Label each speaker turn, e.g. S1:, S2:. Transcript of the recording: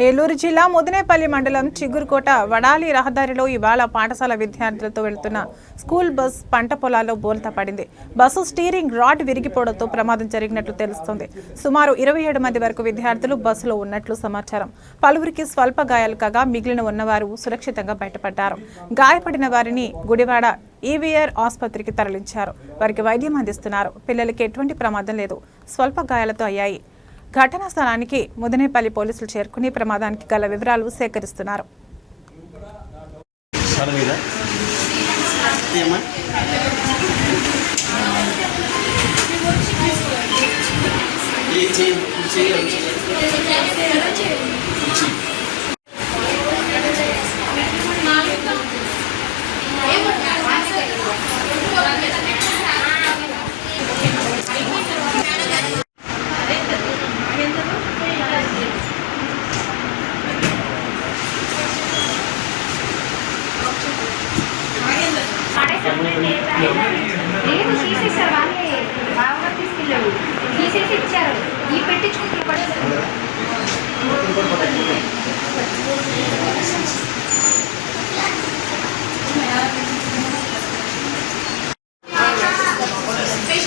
S1: ఏలూరు జిల్లా ముదినేపల్లి మండలం చిగురుకోట వడాలి రహదారిలో ఇవాళ పాఠశాల విద్యార్థులతో వెళ్తున్న స్కూల్ బస్ పంట పొలాల్లో బోల్తా పడింది. బస్సు స్టీరింగ్ రాడ్ విరిగిపోవడంతో ప్రమాదం జరిగినట్లు తెలుస్తోంది. సుమారు ఇరవై ఏడు మంది వరకు విద్యార్థులు బస్సులో ఉన్నట్లు సమాచారం. పలువురికి స్వల్ప గాయాలు కాగా మిగిలిన ఉన్నవారు సురక్షితంగా బయటపడ్డారు. గాయపడిన వారిని గుడివాడ ఈవీఆర్ ఆసుపత్రికి తరలించారు. వారికి వైద్యం అందిస్తున్నారు. పిల్లలకి ఎటువంటి ప్రమాదం లేదు. స్వల్ప గాయాలతో అయ్యాయి. ఘటనా స్థలానికి ముదనేపల్లి పోలీసులు చేరుకుని ప్రమాదానికి గల వివరాలు సేకరిస్తున్నారు.
S2: చేయాలి?
S3: లేదు తీసేసారు వాళ్ళే బాగా తీసుకెళ్ళాడు తీసేసి ఇచ్చారు. ఈ పెట్టించుకుంటారు